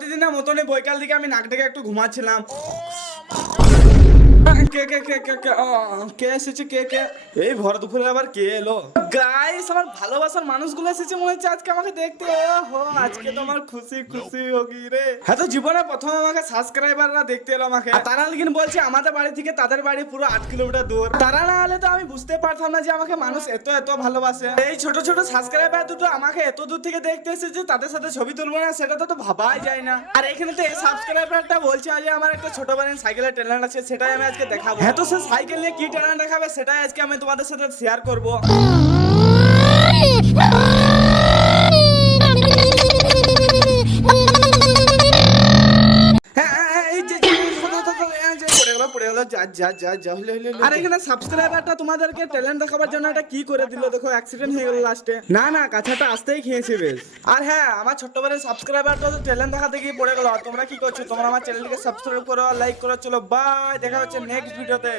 প্রতিদিনের মতনই বৈকাল দিকে আমি নাক ডেকে একটু ঘুমাচ্ছিলাম। কে কে কে কে কে কে এসেছে? কে কে এই ভর দুপুরে আবার কে এলো? গাইস, আমার ভালোবাসার মানুষগুলো এসেছে মনে হচ্ছে আজকে আমাকে দেখতে। ওহো, আজকে তো আমার খুশি খুশি হোগি রে। হ্যাঁ, তো জীবনে প্রথম আমাকে সাবস্ক্রাইবাররা দেখতে এলো আমাকে। আর তারা লেকিন বলছে আমাদের বাড়ি থেকে তাদের বাড়ি পুরো 8 কিলোমিটার দূর। তারা না হলে তো আমি বুঝতে পারতাম না যে আমাকে মানুষ এত এত ভালোবাসে। এই ছোট ছোট সাবস্ক্রাইবার দুটো আমাকে এত দূর থেকে দেখতে এসেছে, তাদের সাথে ছবি তুলবো না সেটা তো ভাবাই যায় না। আর এখানে তো এই সাবস্ক্রাইবারটা বলছে যে আমার একটা ছোট বাড়ির সাইকেলের ট্যালেন্ট আছে, সেটাই আমি আজকে দেখাবো। হ্যাঁ, তো সে সাইকেল নিয়ে কি ট্যালেন্ট দেখাবে সেটাই আজকে আমি তোমাদের সাথে শেয়ার করবো। আর এখানে সাবস্ক্রাইবারটা তোমাদেরকে ট্যালেন্ট দেখাবার জন্য এটা কি করে দিল দেখো, অ্যাক্সিডেন্ট হয়ে গেল লাস্টে। না না, কাছাটা আসতেই খেয়েছে বেশ। আর হ্যাঁ, আমার ছোট্ট বাড়ির সাবস্ক্রাইবারটা তো ট্যালেন্ট দেখাতে গিয়ে পড়ে গেল। তোমরা কি করছো? তোমরা আমার চ্যানেলটিকে সাবস্ক্রাইব করো আর লাইক করো। চলো বাই, দেখা হচ্ছে নেক্সট ভিডিওতে।